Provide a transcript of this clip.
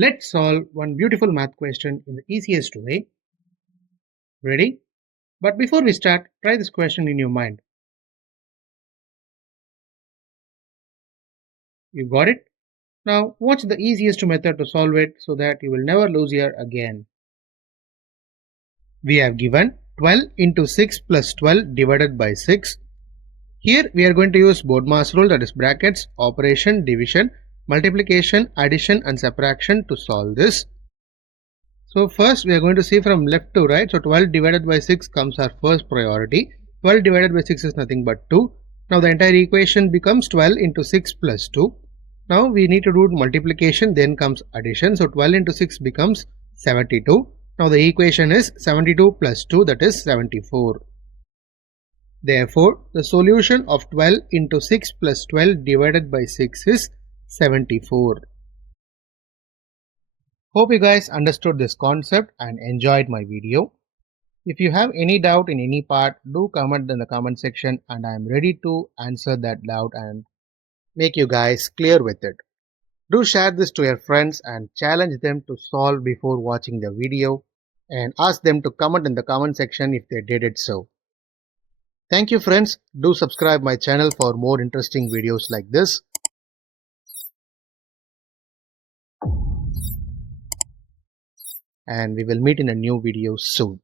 Let's solve one beautiful math question in the easiest way. Ready? But before we start, try this question in your mind. You got it? Now, what's the easiest method to solve it so that you will never lose here again? We have given 12 into 6 plus 12 divided by 6. Here we are going to use Bodmas rule, that is brackets, operation, division, multiplication, addition and subtraction to solve this. So first we are going to see from left to right. So 12 divided by 6 comes our first priority. 12 divided by 6 is nothing but 2. Now the entire equation becomes 12 into 6 plus 2. Now we need to do multiplication, then comes addition. So 12 into 6 becomes 72. Now the equation is 72 plus 2, that is 74. Therefore, the solution of 12 into 6 plus 12 divided by 6 is 74. Hope you guys understood this concept and enjoyed my video. If you have any doubt in any part, do comment in the comment section and I am ready to answer that doubt and make you guys clear with it. Do share this to your friends and challenge them to solve before watching the video and ask them to comment in the comment section if they did it so. Thank you friends. Do subscribe my channel for more interesting videos like this. And we will meet in a new video soon.